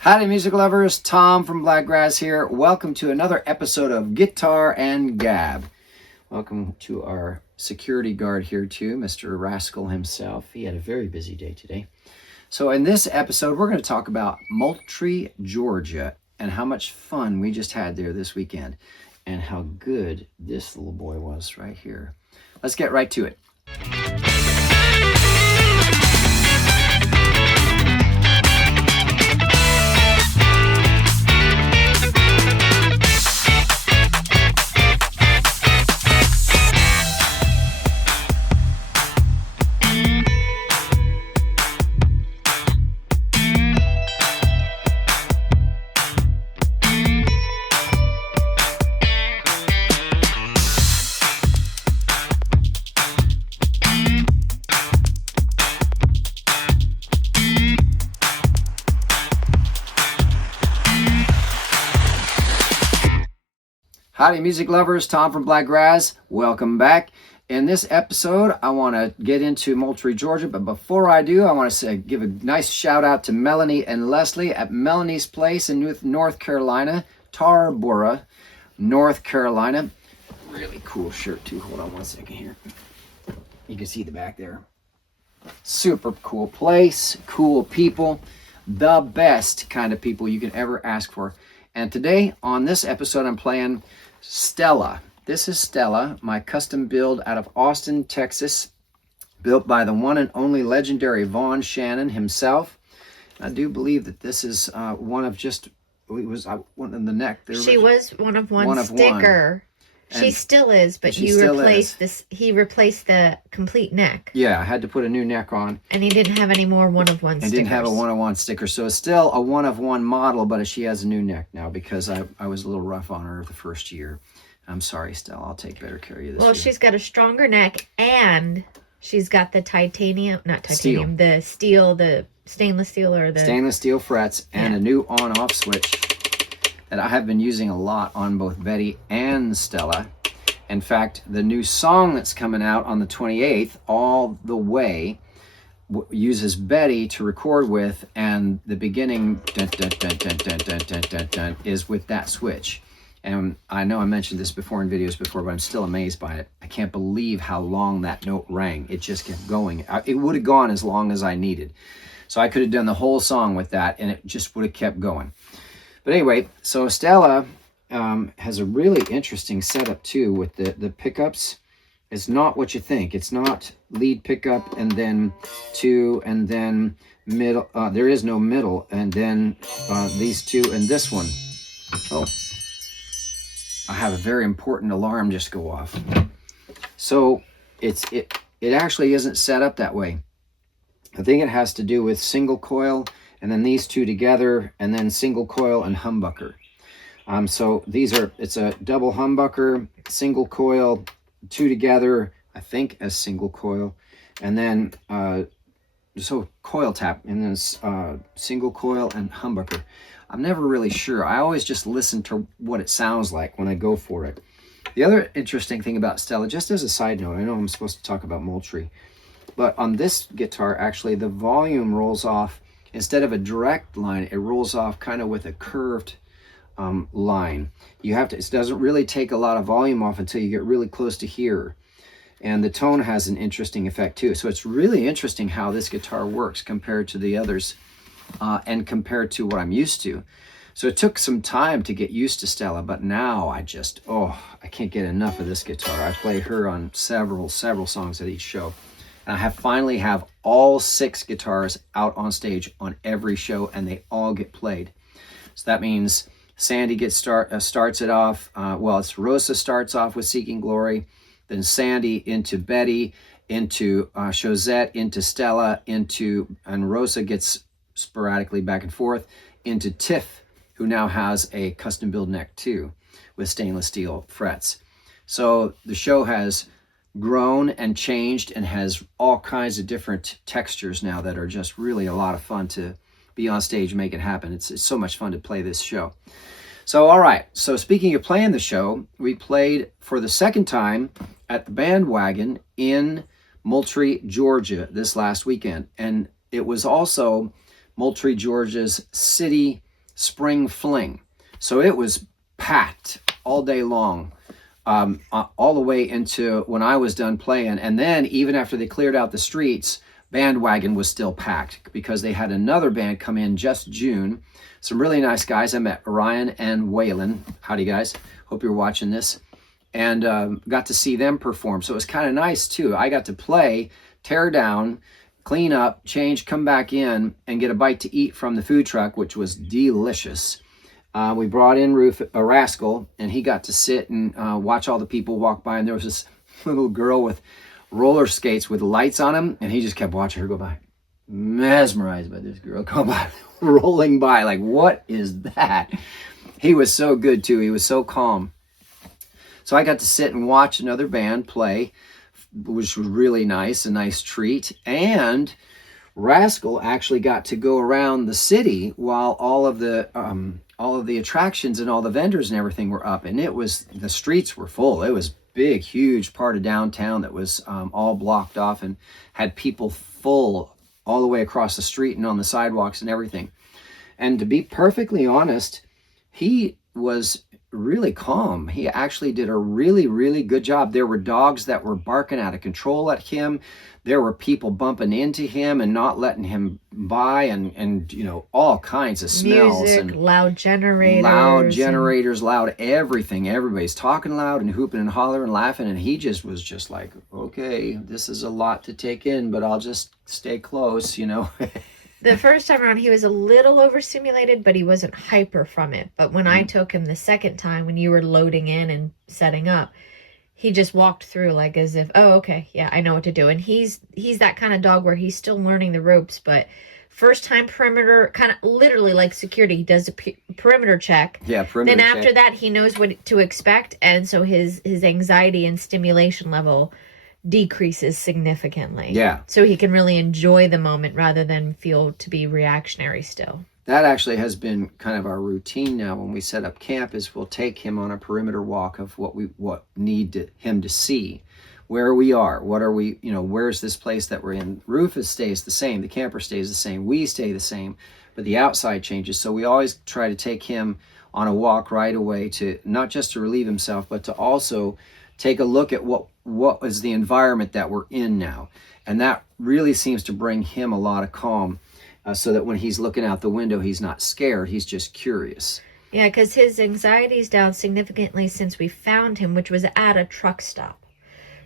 Howdy music lovers, Tom from Blakgraz here. Welcome to another episode of Guitar N Gab. Welcome to our security guard here too, Mr. Rascal himself. He had a very busy day today. So in this episode, we're going to talk about Moultrie, Georgia, and how much fun we just had there this weekend, and how good this little boy was right here. Let's get right to it. Howdy music lovers, Tom from Blakgraz. Welcome back. In this episode, I want to get into Moultrie, Georgia, but before I do, I want to give a nice shout out to Melanie and Leslie at Melanie's Place in North Carolina, Tarboro, North Carolina. Really cool shirt too. Hold on one second here. You can see the back there. Super cool place, cool people, the best kind of people you can ever ask for. And today on this episode, I'm playing Stella. This is Stella, my custom build out of Austin, Texas, built by the one and only legendary Vaughn Shannon himself. I do believe that this is one of one in the neck. She was one of one sticker. She still is, but he replaced the complete neck. Yeah, I had to put a new neck on. And he didn't have any more one-of-one stickers. I didn't have a one-of-one sticker, so it's still a one-of-one model, but she has a new neck now because I was a little rough on her the first year. I'm sorry, Stella. I'll take better care of you this year. Well, she's got a stronger neck, and she's got the the stainless steel frets, and a new on-off switch that I have been using a lot on both Betty and Stella. In fact, the new song that's coming out on the 28th, All the Way, uses Betty to record with, and the beginning dun, dun, dun, dun, dun, dun, dun, dun, dun, is with that switch. And I know I mentioned this before in videos before, but I'm still amazed by it. I can't believe how long that note rang. It just kept going. It would have gone as long as I needed. So I could have done the whole song with that, and it just would have kept going. But anyway, so Stella has a really interesting setup too with the pickups. It's not what you think. It's not lead pickup and then two and then middle. There is no middle, and then these two and this one. Oh, I have a very important alarm just go off. So it actually isn't set up that way. I think it has to do with single coil, and then these two together, and then single coil and humbucker. So it's a double humbucker, single coil, two together, I think as single coil, and then so coil tap, and then single coil and humbucker. I'm never really sure. I always just listen to what it sounds like when I go for it. The other interesting thing about Stella, just as a side note, I know I'm supposed to talk about Moultrie, but on this guitar, actually, the volume rolls off. Instead of a direct line, it rolls off kind of with a curved line. It doesn't really take a lot of volume off until you get really close to here. And the tone has an interesting effect too. So it's really interesting how this guitar works compared to the others and compared to what I'm used to. So it took some time to get used to Stella, but now I can't get enough of this guitar. I play her on several songs at each show. And I finally have all 6 guitars out on stage on every show, and they all get played. So that means Sandy starts it off. It's Rosa starts off with Seeking Glory, then Sandy into Betty, into Chosette, into Stella, and Rosa gets sporadically back and forth into Tiff, who now has a custom build neck too, with stainless steel frets. So the show has grown and changed and has all kinds of different textures now that are just really a lot of fun to be on stage and make it happen. It's so much fun to play this show. So, all right. So speaking of playing the show, we played for the second time at the Bandwagon in Moultrie, Georgia this last weekend. And it was also Moultrie, Georgia's city Spring Fling. So it was packed all day long, all the way into when I was done playing. And then even after they cleared out the streets, Bandwagon was still packed because they had another band come in just June. Some really nice guys. I met Ryan and Waylon. Howdy, guys. Hope you're watching this. And got to see them perform. So it was kind of nice, too. I got to play, tear down, clean up, change, come back in, and get a bite to eat from the food truck, which was delicious. We brought in Rascal, and he got to sit and watch all the people walk by. And there was this little girl with roller skates with lights on them, and he just kept watching her go by. Mesmerized by this girl go by, rolling by. Like, what is that? He was so good, too. He was so calm. So I got to sit and watch another band play, which was really nice, a nice treat. And Rascal actually got to go around the city while all of the attractions and all the vendors and everything were up, and the streets were full. It was big, huge part of downtown that was all blocked off and had people full all the way across the street and on the sidewalks and everything. And to be perfectly honest, he was really calm. He actually did a really, really good job. There were dogs that were barking out of control at him. There were people bumping into him and not letting him by, and you know, all kinds of smells. Music, and loud generators. Loud everything. Everybody's talking loud and hooping and hollering and laughing, and he just was just like, okay, this is a lot to take in, but I'll just stay close, you know. The first time around, he was a little overstimulated, but he wasn't hyper from it. But when I took him the second time, when you were loading in and setting up, he just walked through like as if, oh, okay, yeah, I know what to do. And he's that kind of dog where he's still learning the ropes, but first time perimeter, kind of literally like security, he does a perimeter check. Yeah, perimeter check. Then after that, he knows what to expect, and so his anxiety and stimulation level decreases significantly. Yeah. So he can really enjoy the moment rather than feel to be reactionary still. That actually has been kind of our routine now when we set up camp, is we'll take him on a perimeter walk of what need him to see. Where we are, what are we, you know, where's this place that we're in? Rufus stays the same, the camper stays the same, we stay the same, but the outside changes. So we always try to take him on a walk right away, to not just to relieve himself, but to also take a look at what is the environment that we're in now. And that really seems to bring him a lot of calm, so that when he's looking out the window, he's not scared, he's just curious. Yeah, because his anxiety's down significantly since we found him, which was at a truck stop.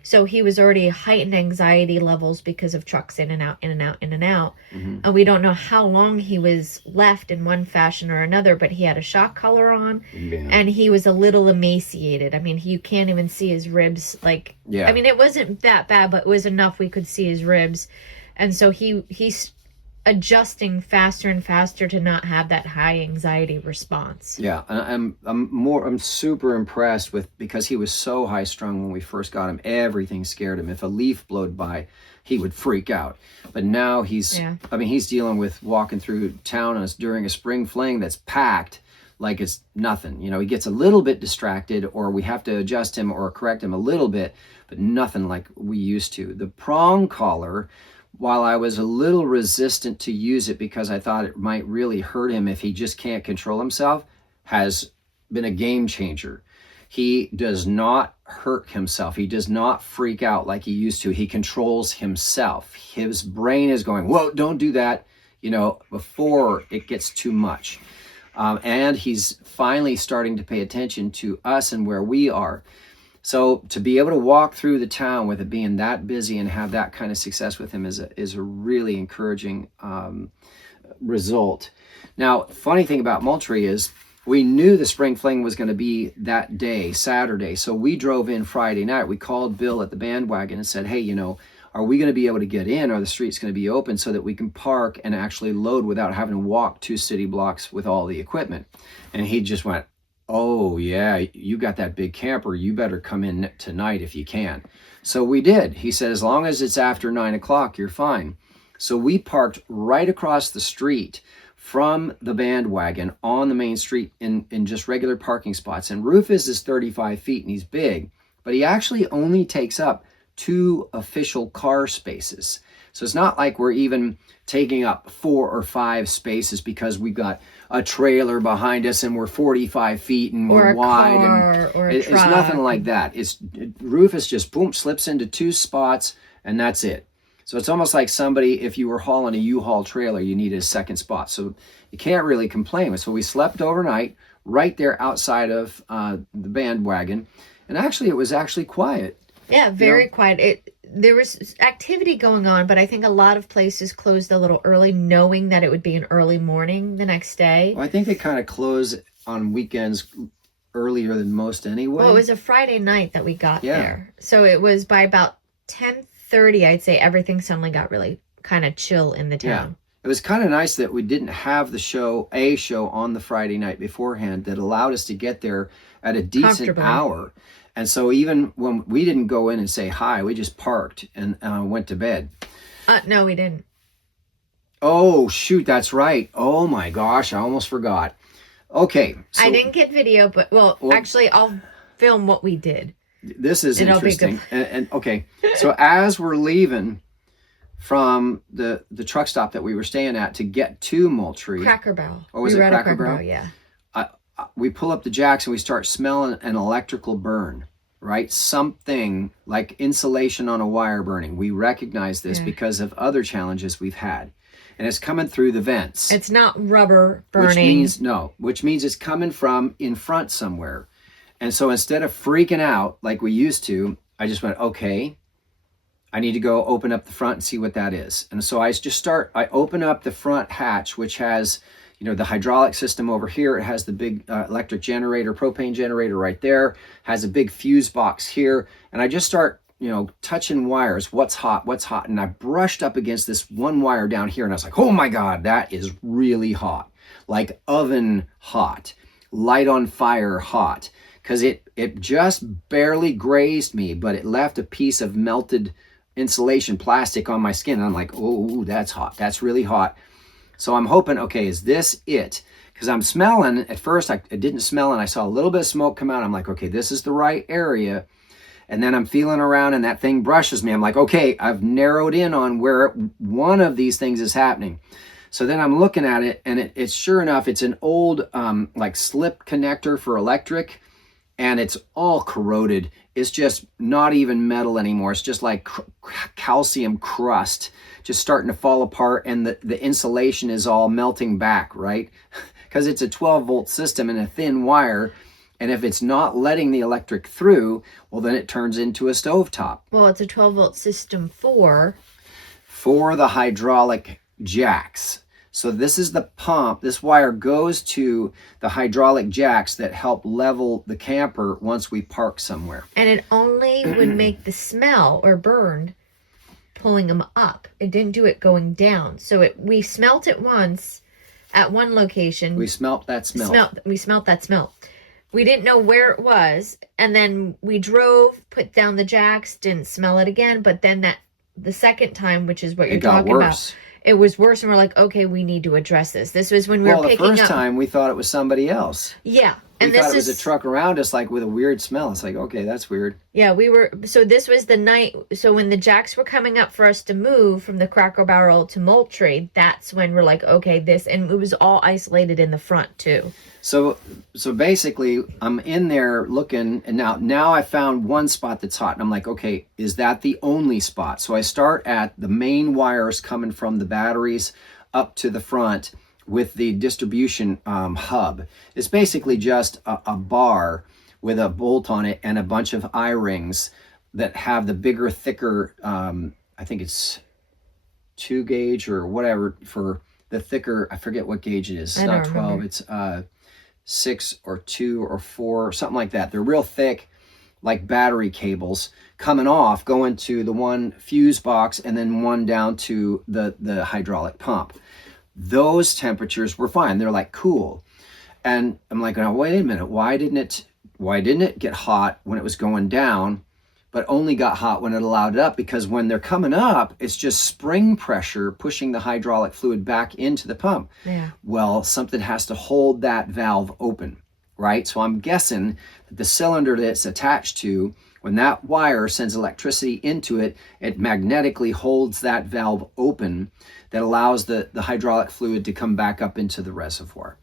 So he was already heightened anxiety levels because of trucks in and out, in and out, in and out. Mm-hmm. And we don't know how long he was left in one fashion or another, but he had a shock collar on, and he was a little emaciated. I mean, you can't even see his ribs. Like, yeah. I mean, it wasn't that bad, but it was enough we could see his ribs. And so he's adjusting faster and faster to not have that high anxiety response. Yeah, and I'm super impressed with, because he was so high strung when we first got him. Everything scared him. If a leaf blowed by, he would freak out. But now he's dealing with walking through town during a spring fling that's packed like it's nothing. You know, he gets a little bit distracted, or we have to adjust him or correct him a little bit, but nothing like we used to. The prong collar, while I was a little resistant to use it because I thought it might really hurt him if he just can't control himself, has been a game changer. He does not hurt himself. He does not freak out like he used to. He controls himself. His brain is going, whoa, don't do that, you know, before it gets too much. And he's finally starting to pay attention to us and where we are. So to be able to walk through the town with it being that busy and have that kind of success with him is a really encouraging result. Now, funny thing about Moultrie is we knew the Spring Fling was going to be that day, Saturday. So we drove in Friday night. We called Bill at the Bandwagon and said, hey, you know, are we going to be able to get in? Are the streets going to be open so that we can park and actually load without having to walk 2 city blocks with all the equipment? And he just went, oh yeah, you got that big camper, you better come in tonight if you can. So we did. He said, as long as it's after 9 o'clock, you're fine. So we parked right across the street from the Bandwagon on the main street in just regular parking spots. And Rufus is 35 feet and he's big, but he actually only takes up 2 official car spaces. So it's not like we're even taking up 4 or 5 spaces because we've got a trailer behind us and we're 45 feet and we're wide. It's nothing like that. Rufus just boom, slips into 2 spots and that's it. So it's almost like somebody, if you were hauling a U-Haul trailer, you needed a second spot. So you can't really complain. So we slept overnight right there outside of the Bandwagon. And actually, it was actually quiet. Yeah, very quiet. There was activity going on, but I think a lot of places closed a little early, knowing that it would be an early morning the next day. Well, I think they kind of close on weekends earlier than most anyway. Well, it was a Friday night that we got there. So it was by about 10:30, I'd say, everything suddenly got really kind of chill in the town. Yeah. It was kind of nice that we didn't have a show on the Friday night beforehand that allowed us to get there at a decent hour. And so even when we didn't go in and say hi, we just parked and went to bed. No, we didn't. Oh, shoot, that's right. Oh, my gosh, I almost forgot. Okay. So, I didn't get video, but, well, actually, I'll film what we did. This is interesting. And okay, so as we're leaving from the truck stop that we were staying at to get to Moultrie. Cracker Barrel. Oh, was it Cracker Barrel? Yeah. We pull up the jacks and we start smelling an electrical burn, right? Something like insulation on a wire burning. We recognize this because of other challenges we've had. And it's coming through the vents. It's not rubber burning. Which means it's coming from in front somewhere. And so instead of freaking out like we used to, I just went, okay, I need to go open up the front and see what that is. And so I open up the front hatch, which has, the hydraulic system over here. It has the big electric generator, propane generator right there, has a big fuse box here. And I just start, touching wires. What's hot? And I brushed up against this one wire down here and I was like, oh my God, that is really hot. Like oven hot, light on fire hot. Because it just barely grazed me, but it left a piece of melted insulation plastic on my skin. And I'm like, oh, that's hot. That's really hot. So I'm hoping, okay, is this it? Because I'm smelling, at first I didn't smell and I saw a little bit of smoke come out. I'm like, okay, this is the right area. And then I'm feeling around and that thing brushes me. I'm like, okay, I've narrowed in on where one of these things is happening. So then I'm looking at it and it's sure enough, it's an old like slip connector for electric and it's all corroded. It's just not even metal anymore. It's just like calcium crust just starting to fall apart and the insulation is all melting back, right? Because it's a 12-volt system and a thin wire. And if it's not letting the electric through, well, then it turns into a stovetop. Well, it's a 12-volt system for the hydraulic jacks. So this is the pump. This wire goes to the hydraulic jacks that help level the camper once we park somewhere. And it only would make the smell or burn pulling them up. It didn't do it going down. So we smelt it once at one location. We smelt that smell. We smelt that smell. We didn't know where it was. And then we drove, put down the jacks, didn't smell it again. But then the second time, which is what you're talking about, it was worse. And we're like, okay, we need to address this. This was when we were picking up. The first time we thought it was somebody else. Yeah. And we thought it was a truck around us, like with a weird smell. It's like, okay, that's weird. Yeah, so this was the night. So when the jacks were coming up for us to move from the Cracker Barrel to Moultrie, that's when we're like, okay, and it was all isolated in the front too. So basically, I'm in there looking, and now I found one spot that's hot, and I'm like, okay, is that the only spot? So I start at the main wires coming from the batteries up to the front with the distribution hub. It's basically just a bar with a bolt on it and a bunch of I-rings that have the bigger, thicker, I think it's 2 gauge or whatever for the thicker, I forget what gauge it is. It's not 12, remember. It's 6 or 2 or 4, something like that. They're real thick, like battery cables coming off, going to the one fuse box and then one down to the hydraulic pump. Those temperatures were fine. They're like cool. And I'm like, oh, wait a minute. Why didn't it get hot when it was going down, but only got hot when it allowed it up? Because when they're coming up, it's just spring pressure pushing the hydraulic fluid back into the pump. Yeah. Well, something has to hold that valve open, right? So I'm guessing that the cylinder that it's attached to When that wire sends electricity into it, it magnetically holds that valve open that allows the hydraulic fluid to come back up into the reservoir.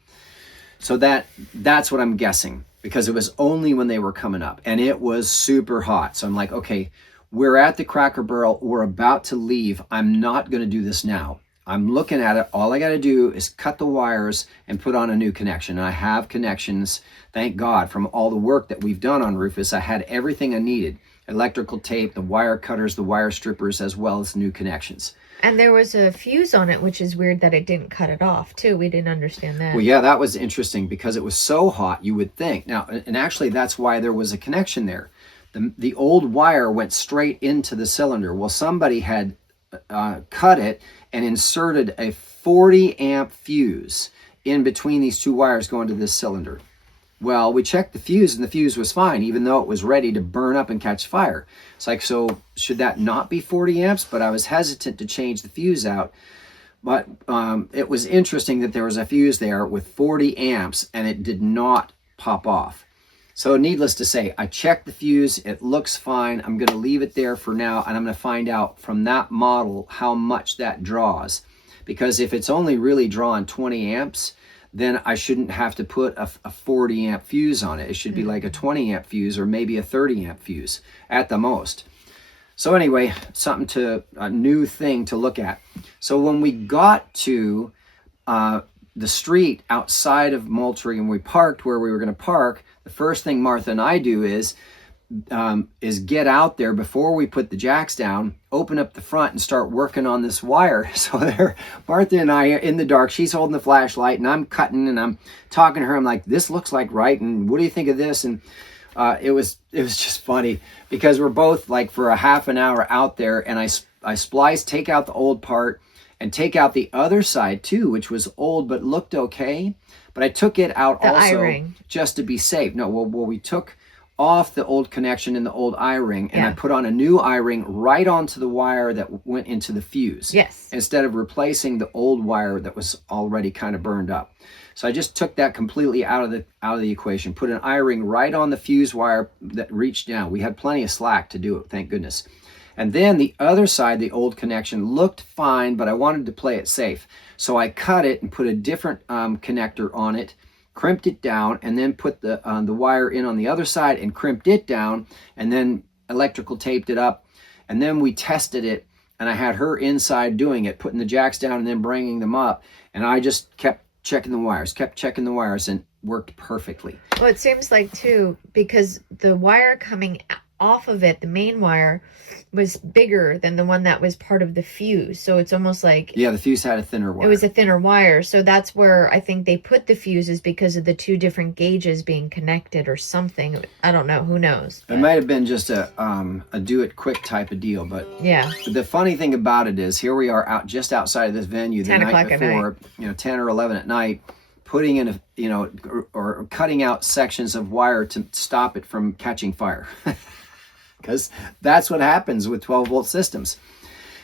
So that's what I'm guessing, because it was only when they were coming up, and it was super hot. So I'm like, okay, we're at the Cracker Barrel. We're about to leave. I'm not going to do this now. I'm looking at it. All I got to do is cut the wires and put on a new connection. And I have connections, thank God, from all the work that we've done on Rufus. I had everything I needed: electrical tape, the wire cutters, the wire strippers, as well as new connections. And there was a fuse on it, which is weird that it didn't cut it off, too. We didn't understand that. Well, yeah, that was interesting because it was so hot, you would think. Now, and actually, that's why there was a connection there. The old wire went straight into the cylinder. Well, somebody had cut it and inserted a 40 amp fuse in between these two wires going to this cylinder. Well, we checked the fuse and the fuse was fine, even though it was ready to burn up and catch fire. It's like, so should that not be 40 amps? But I was hesitant to change the fuse out. But it was interesting that there was a fuse there with 40 amps and it did not pop off. So needless to say, I checked the fuse. It looks fine. I'm going to leave it there for now, and I'm going to find out from that model how much that draws. Because if it's only really drawing 20 amps, then I shouldn't have to put a 40 amp fuse on it. It should be like a 20 amp fuse or maybe a 30 amp fuse at the most. So anyway, a new thing to look at. So when we got to the street outside of Moultrie and we parked where we were going to park, the first thing Martha and I do is get out there before we put the jacks down, open up the front and start working on this wire. So there, Martha and I are in the dark. She's holding the flashlight and I'm cutting and I'm talking to her. I'm like, this looks like right. And what do you think of this? And it was just funny because we're both like for a half an hour out there, and I spliced, take out the old part and take out the other side too, which was old but looked okay. But I took it out the also I-ring, just to be safe. No, well, we took off the old connection in the old I-ring, and I put on a new I-ring right onto the wire that went into the fuse. Yes. Instead of replacing the old wire that was already kind of burned up. So I just took that completely out of the equation. Put an I-ring right on the fuse wire that reached down. We had plenty of slack to do it, thank goodness. And then the other side, the old connection, looked fine, but I wanted to play it safe. So I cut it and put a different connector on it, crimped it down, and then put the wire in on the other side and crimped it down, and then electrical taped it up. And then we tested it, and I had her inside doing it, putting the jacks down and then bringing them up. And I just kept checking the wires, and worked perfectly. Well, it seems like, too, because the wire coming off of it, the main wire, was bigger than the one that was part of the fuse. So it's almost like... Yeah, the fuse had a thinner wire. It was a thinner wire. So that's where I think they put the fuses, because of the two different gauges being connected or something. I don't know. Who knows? It might have been just a do-it-quick type of deal. But yeah. The funny thing about it is, here we are just outside of this venue the night before, 10 or 11 at night, putting in or cutting out sections of wire to stop it from catching fire. Because that's what happens with 12-volt systems.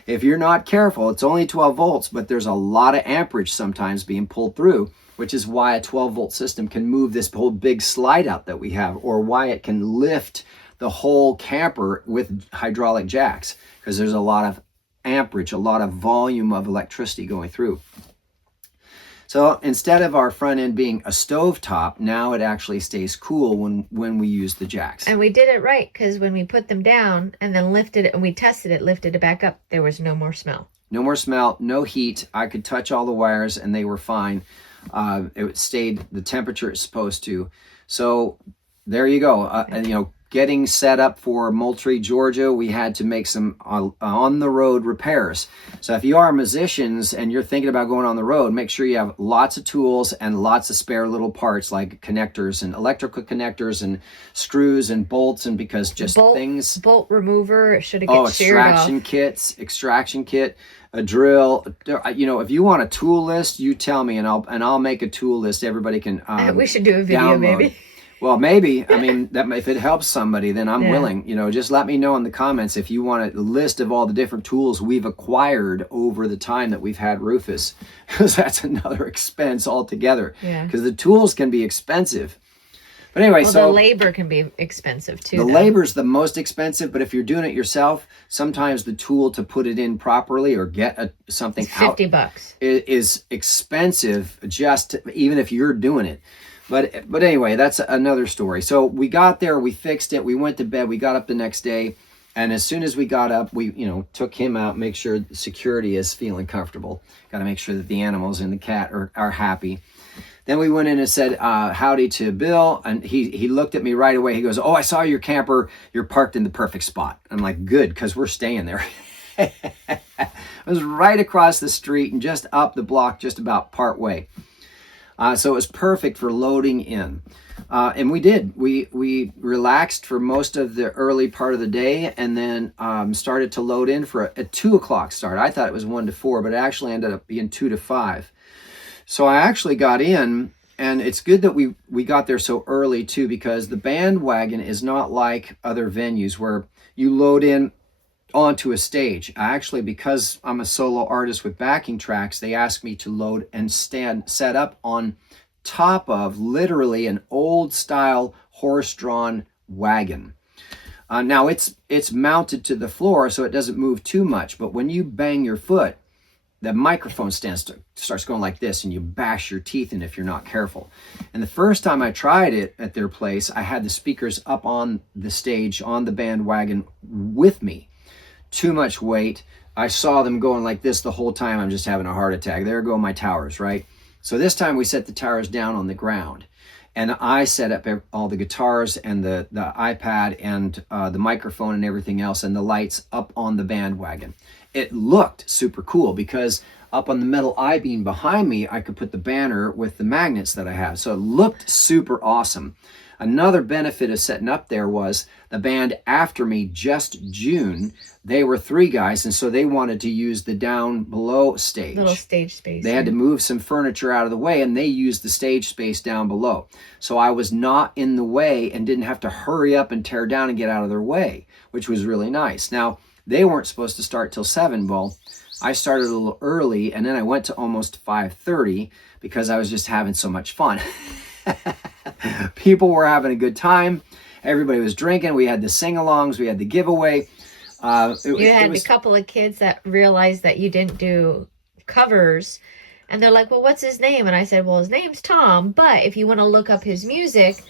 If you're not careful, it's only 12 volts, but there's a lot of amperage sometimes being pulled through, which is why a 12-volt system can move this whole big slide out that we have, or why it can lift the whole camper with hydraulic jacks, because there's a lot of amperage, a lot of volume of electricity going through. So instead of our front end being a stovetop, now it actually stays cool when we use the jacks. And we did it right, because when we put them down and then lifted it and we tested it, lifted it back up, there was no more smell. No more smell, no heat. I could touch all the wires and they were fine. It stayed the temperature it's supposed to. So there you go. Getting set up for Moultrie, Georgia, we had to make some on-the-road repairs. So if you are musicians and you're thinking about going on the road, make sure you have lots of tools and lots of spare little parts like connectors and electrical connectors and screws and bolts, and because bolt remover, should have get sheared off. Extraction kit, a drill. If you want a tool list, you tell me and I'll make a tool list. Everybody can we should do a video download. Maybe. Well, maybe. I mean, that if it helps somebody, then I'm willing. Just let me know in the comments if you want a list of all the different tools we've acquired over the time that we've had Rufus, because that's another expense altogether. Yeah. Because the tools can be expensive. But anyway, well, so the labor can be expensive too. The labor's the most expensive, but if you're doing it yourself, sometimes the tool to put it in properly or get something it's $50 out is expensive, just even if you're doing it. But anyway, that's another story. So we got there, we fixed it, we went to bed, we got up the next day, and as soon as we got up, we took him out, make sure security is feeling comfortable. Got to make sure that the animals and the cat are happy. Then we went in and said howdy to Bill, and he looked at me right away. He goes, "Oh, I saw your camper. You're parked in the perfect spot." I'm like, "Good, because we're staying there." It was right across the street and just up the block, just about part way. So it was perfect for loading in. And we did. We relaxed for most of the early part of the day, and then started to load in for a 2 o'clock start. I thought it was 1 to 4, but it actually ended up being 2 to 5. So I actually got in, and it's good that we got there so early too, because the Bandwagon is not like other venues where you load in onto a stage. Actually, because I'm a solo artist with backing tracks, they asked me to load and set up on top of literally an old style horse-drawn wagon. Now it's mounted to the floor so it doesn't move too much, but when you bang your foot, the microphone stand starts going like this, and you bash your teeth in if you're not careful. And the first time I tried it at their place, I had the speakers up on the stage on the Bandwagon with me. Too much weight. I saw them going like this the whole time. I'm just having a heart attack. There go my towers, right? So this time we set the towers down on the ground, and I set up all the guitars and the iPad and the microphone and everything else, and the lights up on the Bandwagon. It looked super cool because up on the metal I-beam behind me, I could put the banner with the magnets that I have. So it looked super awesome. Another benefit of setting up there was the band after me, Just June, they were 3 guys, and so they wanted to use the down below stage. Little stage space. They had to move some furniture out of the way, and they used the stage space down below. So I was not in the way and didn't have to hurry up and tear down and get out of their way, which was really nice. Now, they weren't supposed to start till 7. Well, I started a little early, and then I went to almost 5:30 because I was just having so much fun. People were having a good time. Everybody was drinking. We had the sing-alongs. We had the giveaway. You had a couple of kids that realized that you didn't do covers, and they're like, "Well, what's his name?" And I said, "Well, his name's Tom, but if you want to look up his music,"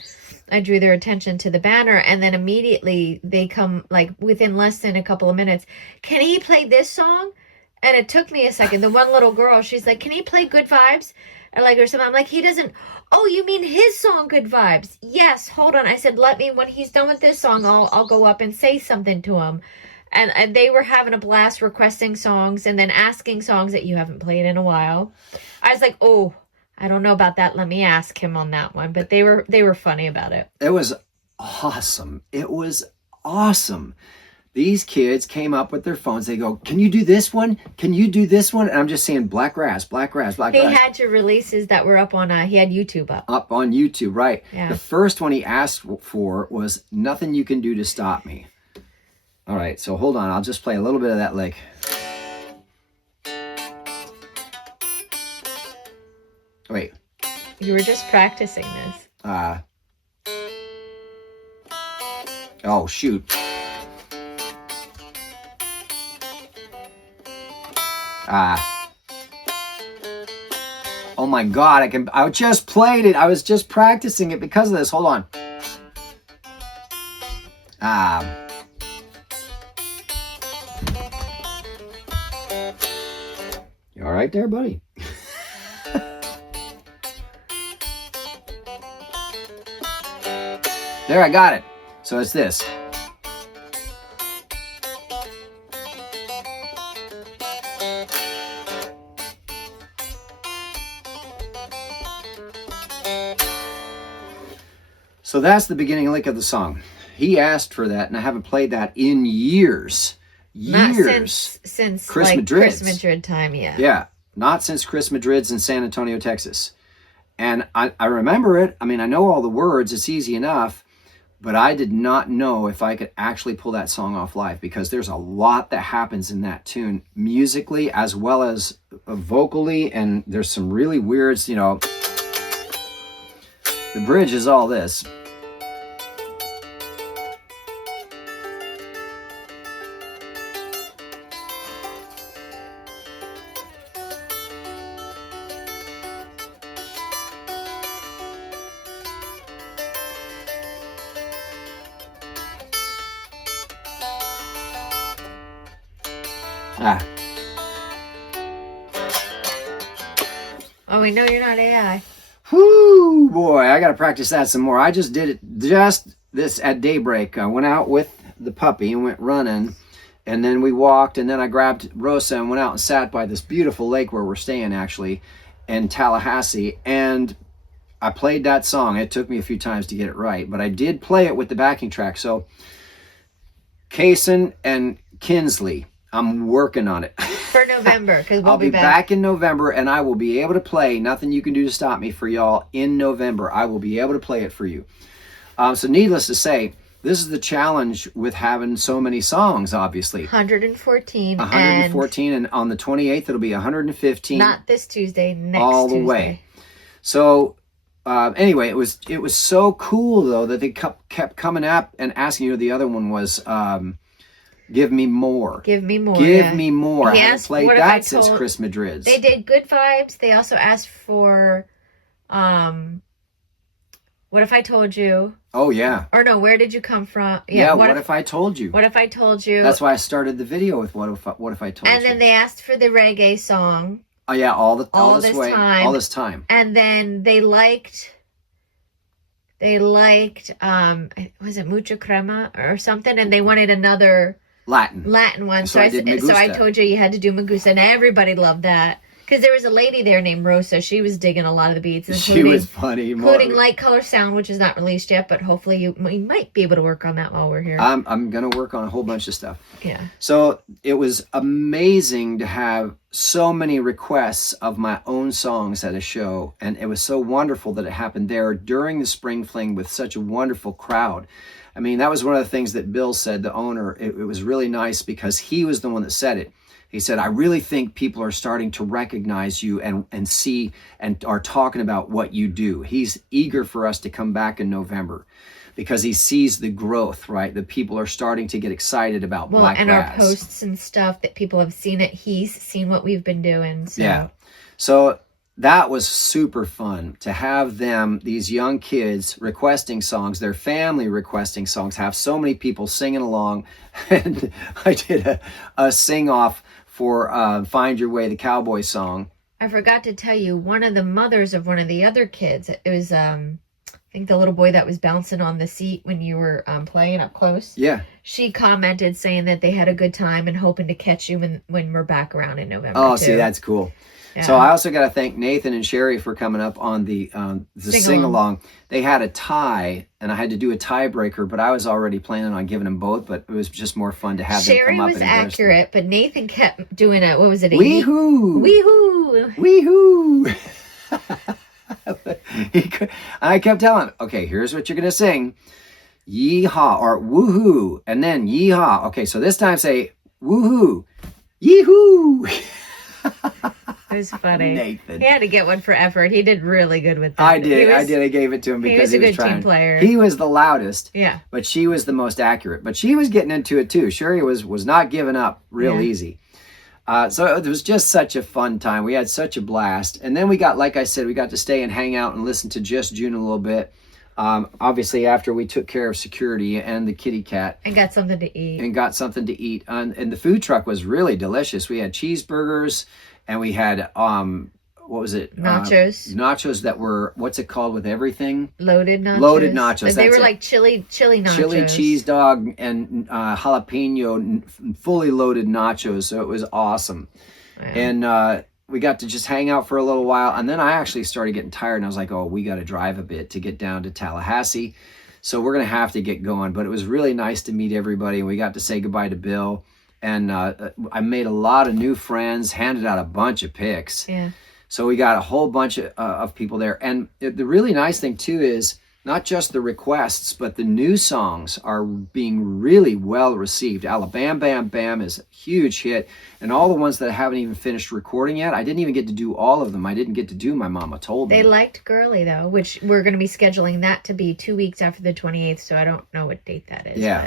I drew their attention to the banner, and then immediately they come, like within less than a couple of minutes, "Can he play this song?" And it took me a second. The one little girl, she's like, "Can he play Good Vibes?" Or something. I'm like, "He doesn't." "Oh, you mean his song, Good Vibes?" "Yes, hold on." I said, when he's done with this song, I'll go up and say something to him. And they were having a blast requesting songs and then asking songs that you haven't played in a while. I was like, "Oh, I don't know about that. Let me ask him on that one." But they were funny about it. It was awesome. It was awesome. These kids came up with their phones. They go, "Can you do this one? Can you do this one?" And I'm just saying, Blakgraz. He had your releases that were up on, he had YouTube up. Up on YouTube, right. Yeah. The first one he asked for was Nothing You Can Do to Stop Me. All right, so hold on. I'll just play a little bit of that lick. Wait. You were just practicing this. Oh, shoot. Oh my God, I just played it. I was just practicing it because of this. Hold on. You all right there, buddy? There, I got it. So it's this. So that's the beginning lick of the song. He asked for that, and I haven't played that in years. Not since Chris like Madrid's. Chris Madrid time, yeah. Yeah, not since Chris Madrid's in San Antonio, Texas. And I remember it. I mean, I know all the words. It's easy enough. But I did not know if I could actually pull that song off live, because there's a lot that happens in that tune musically as well as vocally, and there's some really weirds, The bridge is all this. Ah. Oh, we know you're not AI. Whoo, boy, I got to practice that some more. I just did it just this at daybreak. I went out with the puppy and went running, and then we walked, and then I grabbed Rosa and went out and sat by this beautiful lake where we're staying, actually, in Tallahassee, and I played that song. It took me a few times to get it right, but I did play it with the backing track. So, Kaysen and Kinsley, I'm working on it. For November, because I'll be back in November, and I will be able to play Nothing You Can Do to Stop Me for y'all in November. I will be able to play it for you. So needless to say, this is the challenge with having so many songs, obviously. 114. 114, and on the 28th, it'll be 115. Not this Tuesday, next all the Tuesday. Way. So anyway, it was so cool, though, that they kept coming up and asking. The other one was... Give me more. Give me more. Give me more. I haven't Yes, played that since Chris Madrid's. They did Good Vibes. They also asked for, What If I Told You? Oh, yeah. Or no, Where Did You Come From? Yeah, what if I Told You? What If I Told You? That's why I started the video with What If I Told You. And then they asked for the reggae song. Oh, yeah, all this time. And then they liked, was it Mucha Crema or something? And they wanted another... Latin one. So I told you had to do Magusa, and everybody loved that because there was a lady there named Rosa. She was digging a lot of the beats. She was funny, including Light Color Sound, which is not released yet, but hopefully we might be able to work on that while we're here. I'm gonna work on a whole bunch of stuff. Yeah. So it was amazing to have so many requests of my own songs at a show, and it was so wonderful that it happened there during the Spring Fling with such a wonderful crowd. I mean, that was one of the things that Bill said, the owner. It was really nice because he was the one that said it. He said, I really think people are starting to recognize you and see and are talking about what you do. He's eager for us to come back in November because he sees the growth, right? The people are starting to get excited about Blakgraz. And our posts and stuff that people have seen it. He's seen what we've been doing. So. Yeah. So that was super fun to have them, these young kids requesting songs, their family requesting songs, have so many people singing along. And I did a sing-off for Find Your Way, the cowboy song. I forgot to tell you, one of the mothers of one of the other kids, it was, I think the little boy that was bouncing on the seat when you were playing up close. Yeah. She commented saying that they had a good time and hoping to catch you when we're back around in November. Oh, see, that's cool. Yeah. So I also got to thank Nathan and Sherry for coming up on the sing-along. They had a tie, and I had to do a tiebreaker, but I was already planning on giving them both, but it was just more fun to have them come up and Sherry was accurate, but Nathan kept doing a, what was it? Wee-hoo! Wee-hoo! Wee-hoo! I kept telling him, okay, here's what you're going to sing. Yee-haw, or woohoo, and then yee-haw. Okay, so this time say woohoo, yee-hoo. It was funny. Nathan. He had to get one for effort. He did really good with that. I did. I gave it to him because he was a good team player. He was the loudest. Yeah. But she was the most accurate. But she was getting into it too. Sherry was not giving up real easy. So it was just such a fun time. We had such a blast. And then we got, like I said, we got to stay and hang out and listen to Just June a little bit. Obviously, after we took care of security and the kitty cat. And got something to eat. And the food truck was really delicious. We had cheeseburgers. And we had, what was it? Nachos. Nachos that were, what's it called with everything? Loaded nachos. Loaded nachos. They were like chili nachos. Chili cheese dog and jalapeno, fully loaded nachos. So it was awesome. Wow. And we got to just hang out for a little while. And then I actually started getting tired. And I was like, oh, we got to drive a bit to get down to Tallahassee. So we're going to have to get going. But it was really nice to meet everybody. And we got to say goodbye to Bill. And I made a lot of new friends, handed out a bunch of picks. Yeah. So we got a whole bunch of people there. And the really nice thing, too, is not just the requests, but the new songs are being really well received. Alabama Bam Bam is a huge hit. And all the ones that I haven't even finished recording yet, I didn't even get to do all of them. I didn't get to do My Mama Told Me. They liked Girly, though, which we're going to be scheduling that to be 2 weeks after the 28th. So I don't know what date that is. Yeah.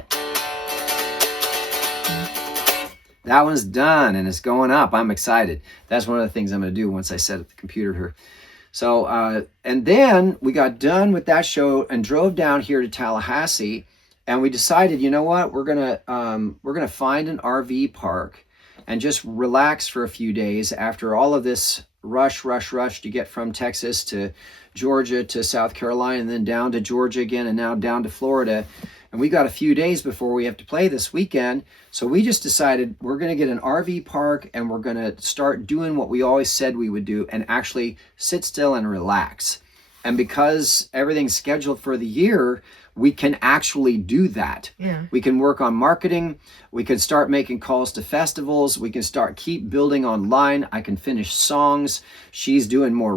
That one's done and it's going up. I'm excited. That's one of the things I'm going to do once I set up the computer here. So, and then we got done with that show and drove down here to Tallahassee, and we decided, you know what, we're gonna find an RV park and just relax for a few days after all of this rush to get from Texas to Georgia to South Carolina and then down to Georgia again and now down to Florida. And we got a few days before we have to play this weekend. So we just decided we're going to get an RV park and we're going to start doing what we always said we would do and actually sit still and relax. And because everything's scheduled for the year, we can actually do that. Yeah. We can work on marketing. We can start making calls to festivals. We can keep building online. I can finish songs. She's doing more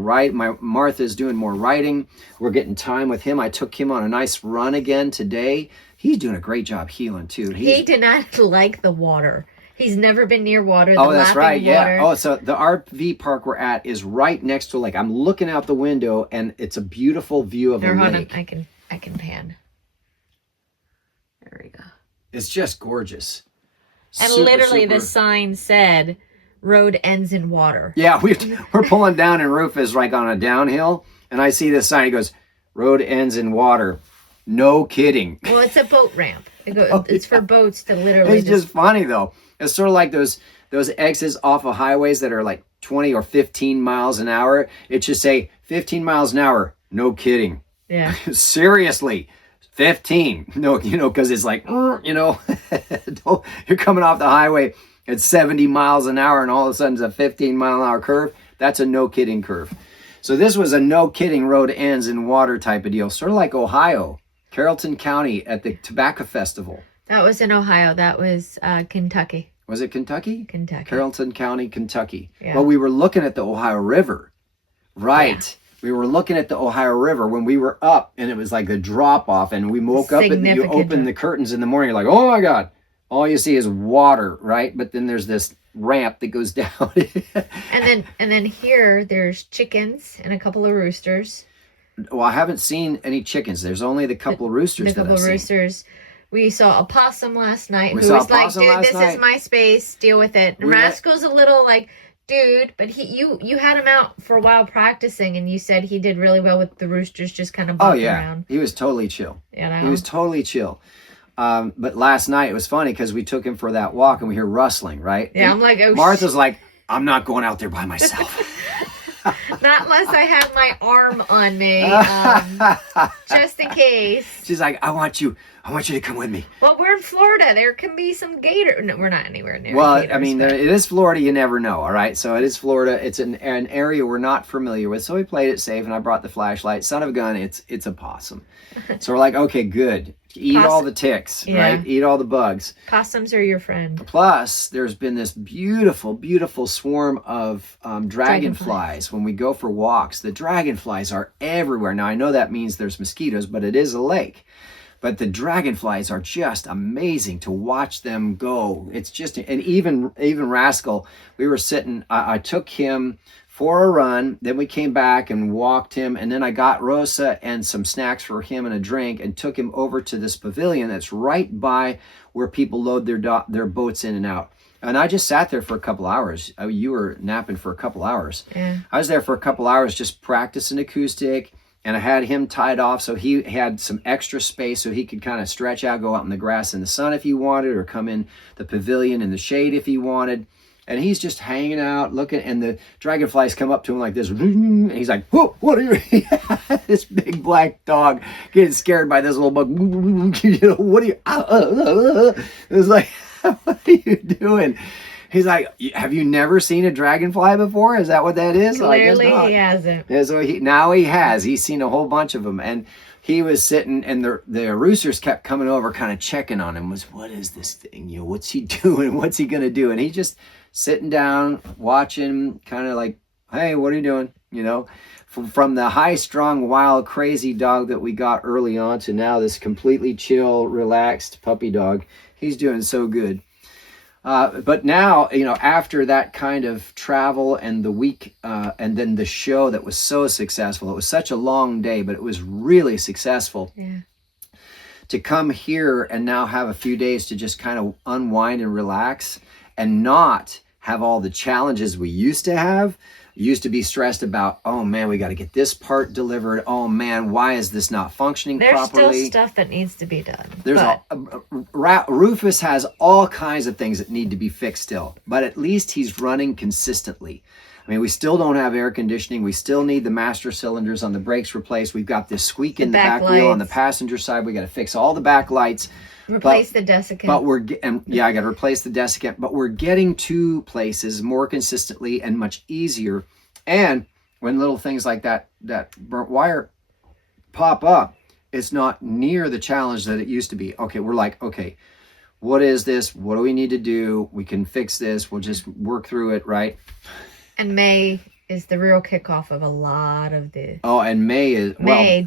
Martha's doing more writing. We're getting time with him. I took him on a nice run again today. He's doing a great job healing too. He did not like the water. He's never been near water. Oh, that's right. Water. Yeah. Oh, so the RV park we're at is right next to a lake. I'm looking out the window and it's a beautiful view of a lake. I can pan. There we go. It's just gorgeous. And literally the sign said, road ends in water. Yeah, we're pulling down in Rufus like on a downhill. And I see this sign. It goes, road ends in water. No kidding. Well, it's a boat ramp. It's for boats to literally. It's just funny though. It's sort of like those exits off of highways that are like 20 or 15 miles an hour. It should say 15 miles an hour. No kidding. Yeah. Seriously. 15. No, because it's like, you're coming off the highway at 70 miles an hour and all of a sudden it's a 15 mile an hour curve. That's a no kidding curve. So this was a no kidding road ends in water type of deal. Sort of like Ohio, Carrollton County at the Tobacco Festival. That was in Ohio. That was Kentucky. Was it Kentucky? Kentucky. Carrollton County, Kentucky. Yeah. Well, we were looking at the Ohio River. Right. Yeah. We were looking at the Ohio River when we were up and it was like the drop off and we woke up and you open the curtains in the morning. You're like, oh my God, all you see is water, right? But then there's this ramp that goes down. and then here there's chickens and a couple of roosters. Well, I haven't seen any chickens. There's only the couple of roosters. Roosters. We saw a possum last night who was like, dude, this is my space. Deal with it. And Rascal's a little like, dude, but you had him out for a while practicing and you said he did really well with the roosters just kind of bopping around. He was totally chill. You know? He was totally chill. But last night it was funny because we took him for that walk and we hear rustling, right? Yeah, and I'm like, oh, Martha's like, I'm not going out there by myself. Not unless I have my arm on me, just in case. She's like, I want you to come with me. Well, we're in Florida. There can be some gator. No, we're not anywhere near. Well, gators, I mean, it is Florida. You never know. All right. So it is Florida. It's an area we're not familiar with. So we played it safe and I brought the flashlight. Son of a gun. It's a possum. So we're like, okay, good. Eat all the ticks, right? Eat all the bugs. Possums are your friend. Plus, there's been this beautiful, beautiful swarm of dragonflies. When we go for walks, the dragonflies are everywhere. Now, I know that means there's mosquitoes, but it is a lake. But the dragonflies are just amazing to watch them go. It's just, and even Rascal, we were sitting, I took him for a run, then we came back and walked him, and then I got Rosa and some snacks for him and a drink and took him over to this pavilion that's right by where people load their boats in and out. And I just sat there for a couple hours. You were napping for a couple hours. Yeah. I was there for a couple hours just practicing acoustic, and I had him tied off so he had some extra space so he could kind of stretch out, go out in the grass in the sun if he wanted, or come in the pavilion in the shade if he wanted. And he's just hanging out, looking, and the dragonflies come up to him like this. And he's like, whoa, what are you? This big black dog getting scared by this little bug. What are you? It's like, what are you doing? He's like, have you never seen a dragonfly before? Is that what that is? Clearly he hasn't. Yeah, so now he has. He's seen a whole bunch of them. And he was sitting, and the roosters kept coming over, kind of checking on him. What is this thing? What's he doing? What's he going to do? And he just sitting down, watching, kind of like, hey, what are you doing? From the high-strung, wild, crazy dog that we got early on to now this completely chill, relaxed puppy dog. He's doing so good. But now, after that kind of travel and the week, and then the show that was so successful, it was such a long day, but it was really successful. Yeah. To come here and now have a few days to just kind of unwind and relax and not have all the challenges we used to have. You used to be stressed about, oh man, we got to get this part delivered. Oh man, why is this not functioning properly? There's still stuff that needs to be done. Rufus has all kinds of things that need to be fixed still, but at least he's running consistently. I mean, we still don't have air conditioning. We still need the master cylinders on the brakes replaced. We've got this squeak in the back wheel on the passenger side. We got to fix all the back lights. Replace the desiccant. I got to replace the desiccant. But we're getting to places more consistently and much easier. And when little things like that burnt wire pop up, it's not near the challenge that it used to be. Okay, we're like, okay, what is this? What do we need to do? We can fix this. We'll just work through it, right? And May is the real kickoff of a lot of the... Oh, and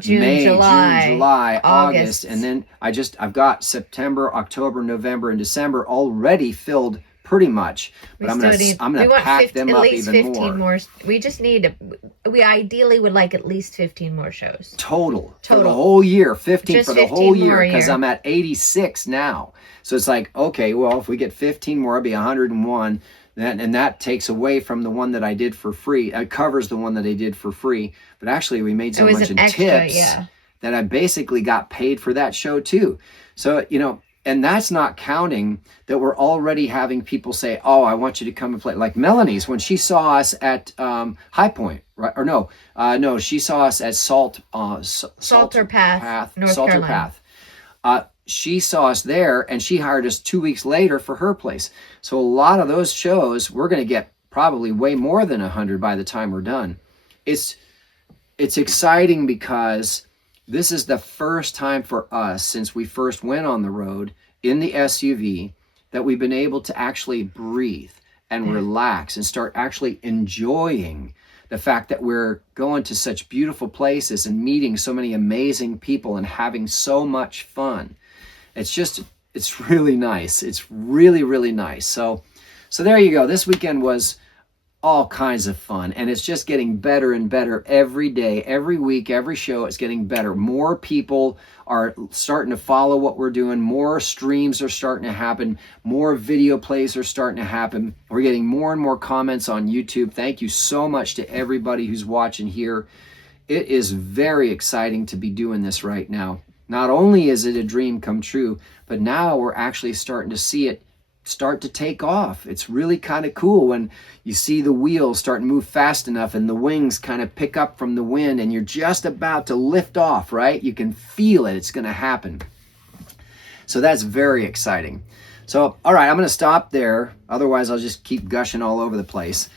June, July, August. And then I've got September, October, November, and December already filled pretty much. But I'm gonna pack them up even more. We just need, we ideally would like at least 15 more shows. Total. For the whole year. 15 for the whole year, because I'm at 86 now. So it's like, okay, well, if we get 15 more, I'll be 101. And that takes away from the one that I did for free. It covers the one that I did for free. But actually, we made so much in tips that I basically got paid for that show too. So, and that's not counting that we're already having people say, oh, I want you to come and play. Like Melanie's, when she saw us at High Point, right? Or no, she saw us at Salter Path, North Carolina. She saw us there, and she hired us 2 weeks later for her place. So a lot of those shows, we're going to get probably way more than 100 by the time we're done. It's exciting because this is the first time for us since we first went on the road in the SUV that we've been able to actually breathe and relax and start actually enjoying the fact that we're going to such beautiful places and meeting so many amazing people and having so much fun. It's really nice. It's really, really nice. So there you go. This weekend was all kinds of fun, and it's just getting better and better every day, every week, every show. It's getting better. More people are starting to follow what we're doing. More streams are starting to happen. More video plays are starting to happen. We're getting more and more comments on YouTube. Thank you so much to everybody who's watching here. It is very exciting to be doing this right now. Not only is it a dream come true, but now we're actually starting to see it start to take off. It's really kind of cool when you see the wheels start to move fast enough and the wings kind of pick up from the wind and you're just about to lift off, right? You can feel it. It's going to happen. So that's very exciting. So, all right, I'm going to stop there. Otherwise, I'll just keep gushing all over the place.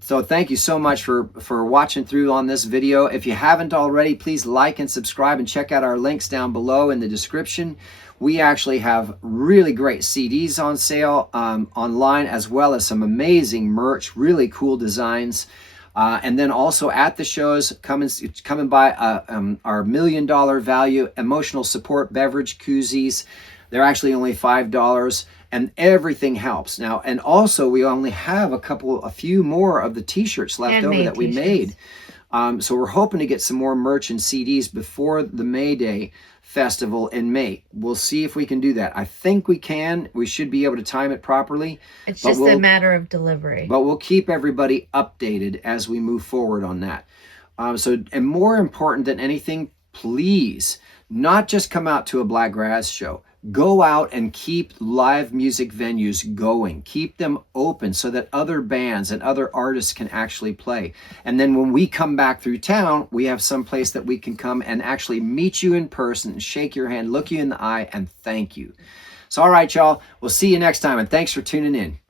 So thank you so much for watching through on this video. If you haven't already, please like and subscribe and check out our links down below in the description. We actually have really great CDs on sale online, as well as some amazing merch, really cool designs. And then also at the shows, come and buy our $1 million value emotional support beverage koozies. They're actually only $5. And everything helps now. And also, we only have a few more of the t-shirts left over that we made. So we're hoping to get some more merch and CDs before the May Day festival in May. We'll see if we can do that. I think we can. We should be able to time it properly. It's just a matter of delivery. But we'll keep everybody updated as we move forward on that. And more important than anything, please, not just come out to a Blakgraz show. Go out and keep live music venues going. Keep them open so that other bands and other artists can actually play. And then when we come back through town, we have some place that we can come and actually meet you in person and shake your hand, look you in the eye, and thank you. So all right, y'all, we'll see you next time, and thanks for tuning in.